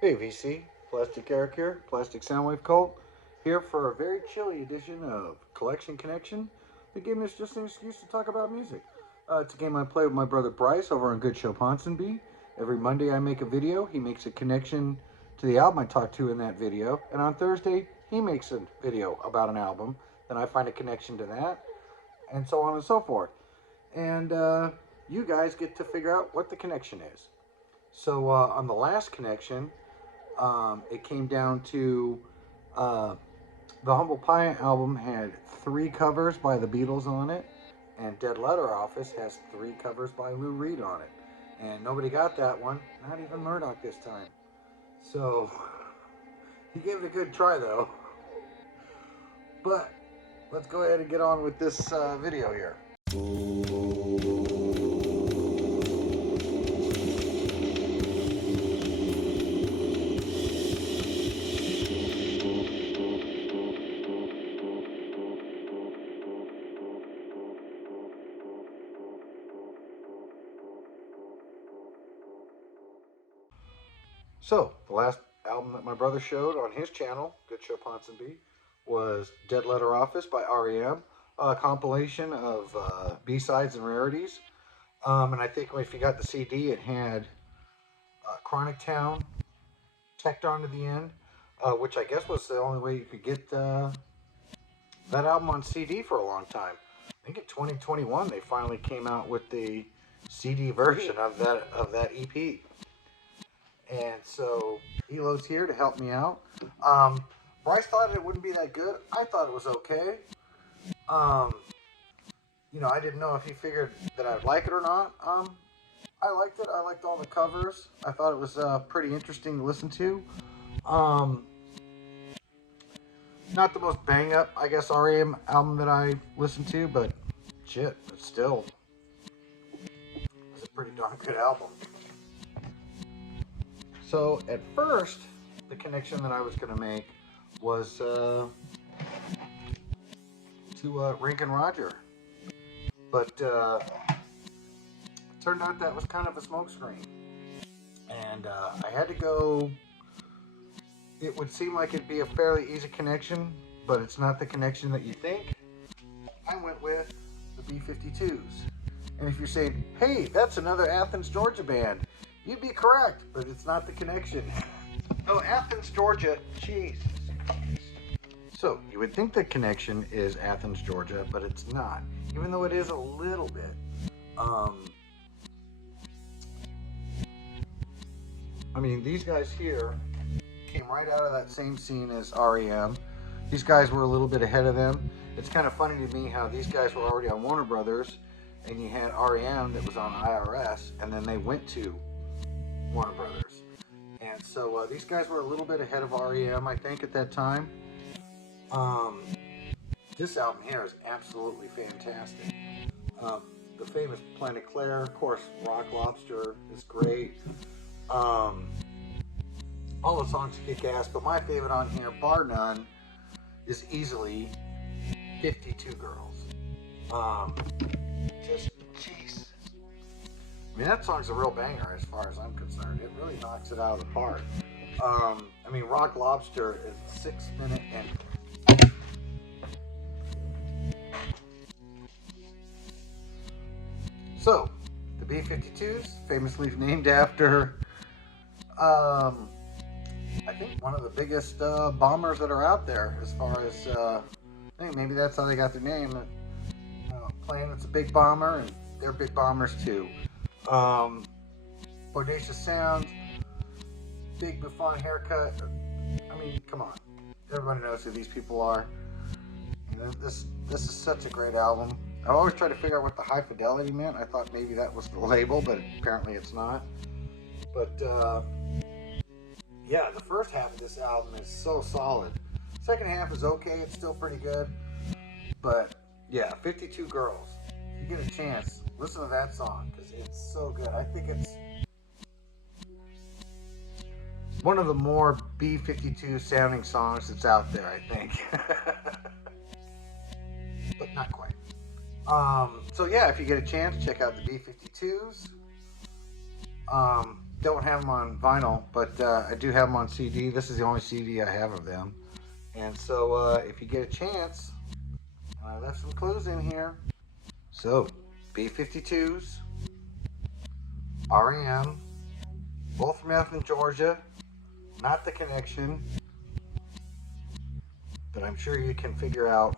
Hey VC, Plastic Eric here, Plastic Soundwave Cult, here for a very chilly edition of Collection Connection. The game is just an excuse to talk about music. It's a game I play with my brother Bryce over on Good Show Ponsonby. Every Monday I make a video, he makes a connection to the album I talked to in that video, and on Thursday he makes a video about an album, then I find a connection to that, and so on and so forth. And you guys get to figure out what the connection is. So on the last connection, it came down to uh, the Humble Pie album had 3 covers by the Beatles on it, and Dead Letter Office has 3 covers by Lou Reed on it. And nobody got that one, not even Murdoch this time. So he gave it a good try though. But let's go ahead and get on with this video here. So, the last album that my brother showed on his channel, Good Show Ponsonby, was Dead Letter Office by REM, a compilation of B-sides and rarities. And I think if you got the CD, it had Chronic Town tacked onto the end, which I guess was the only way you could get that album on CD for a long time. I think in 2021 they finally came out with the CD version of that EP. And so Elo's here to help me out. Bryce thought it wouldn't be that good. I thought it was okay. I didn't know if he figured that I'd like it or not. I liked it. I liked all the covers. I thought it was pretty interesting to listen to. Not the most bang up, I guess, REM album that I listened to, but shit, it's still a pretty darn good album. So at first, the connection that I was going to make was to Rankin Roger, but it turned out that was kind of a smokescreen, and I had to go. It would seem like it'd be a fairly easy connection, but it's not the connection that you think. I went with the B-52s, and if you're saying, "Hey, that's another Athens, Georgia band," you'd be correct, but it's not the connection. No, Athens, Georgia, jeez. So, you would think the connection is Athens, Georgia, but it's not. Even though it is a little bit. These guys here came right out of that same scene as REM. These guys were a little bit ahead of them. It's kind of funny to me how these guys were already on Warner Brothers, and you had REM that was on IRS, and then they went to Warner Brothers. And so these guys were a little bit ahead of REM, I think, at that time. This album here is absolutely fantastic. The famous Planet Claire, of course, Rock Lobster is great. All the songs kick ass, but my favorite on here, bar none, is easily 52 Girls. Just, jeez. That song's a real banger as far as I'm concerned. It really knocks it out of the park. Rock Lobster is 6 minute and... So, the B-52s, famously named after, I think one of the biggest bombers that are out there as far as, I think maybe that's how they got their name. Plane that's a big bomber, and they're big bombers too. Bodacious sound, big bouffant haircut. Come on. Everybody knows who these people are. This is such a great album. I always try to figure out what the high fidelity meant. I thought maybe that was the label, but apparently it's not. But yeah, the first half of this album is so solid. Second half is okay. It's still pretty good. But yeah, 52 Girls. If you get a chance, listen to that song because it's so good. I think it's one of the more B-52 sounding songs that's out there, I think. But not quite. So yeah, if you get a chance, check out the B-52s. don't have them on vinyl, but I do have them on CD. This is the only CD I have of them. And so if you get a chance, I left some clues in here. So, B-52s, REM, both from Athens, Georgia. Not The Connection, but I'm sure you can figure out